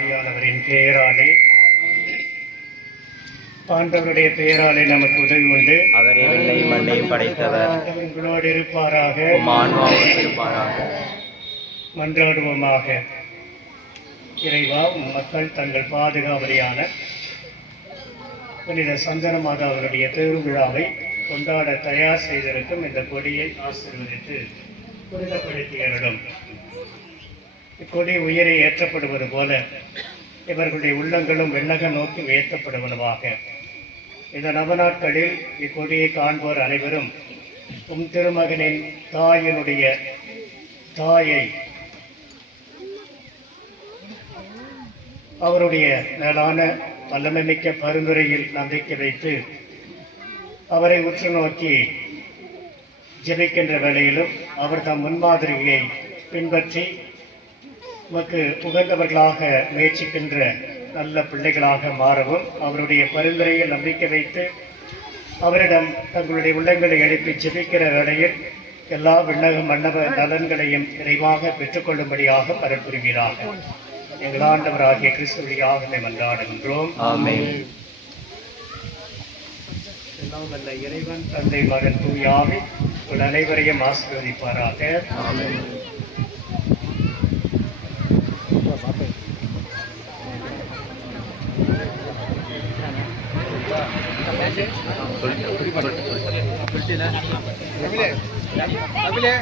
ஆவியானவரின் பெயராலே ஆண்டவருடைய பெயராலே நமக்கு உதவி உண்டு. அவரே விண்ணையும் மண்ணையும் படைத்தவர். உங்களோடு இருப்பாராக. இருப்பாராக. மன்றாடுவோமாக. இறைவா மக்கள் தங்கள் பாதுகாவலியான புனித சந்தன மாதாவினுடைய திருவிழாவை கொண்டாட தயார் செய்திருக்கும் இந்த கொடியை ஆசீர்வதித்து புனிதப்படுத்தியரிடம் இக்கொடி உயிரை ஏற்றப்படுவது போல இவர்களுடைய உள்ளங்களும் விண்ணகம் நோக்கி உயர்த்தப்படுவனவாக. இந்த நவநாட்களில் இக்கொடியை காண்போர் அனைவரும் உம் திருமகனின் தாயினுடைய தாயை அவருடைய மேலான வல்லமைமிக்க பரிந்துரையில் நம்பிக்கை வைத்து அவரை உற்று நோக்கி ஜெபிக்கின்ற வேளையிலும் அவர் தம் முன்மாதிரியை பின்பற்றி உமக்கு உகந்தவர்களாக முயற்சிக்கின்ற நல்ல பிள்ளைகளாக மாறவும் அவருடைய பரிந்துரையில் நம்பிக்கை வைத்து அவரிடம் தங்களுடைய உள்ளங்களை எழுப்பி ஜெபிக்கிற வேளையில் எல்லா விண்ணக மன்னவ நலன்களையும் நிறைவாக பெற்றுக்கொள்ளும்படியாக பரப்புரிவீராக எங்கள் ஆண்டவராகிய கிறிஸ்துவழியாக உம்மை மன்றாடுகின்றோம். எல்லாம் வல்ல இறைவன் தந்தை மகன் தூயாவி உங்கள் அனைவரையும் ஆசீர்வதிப்பாராக. ஆமென். ಅಭಿಲೇ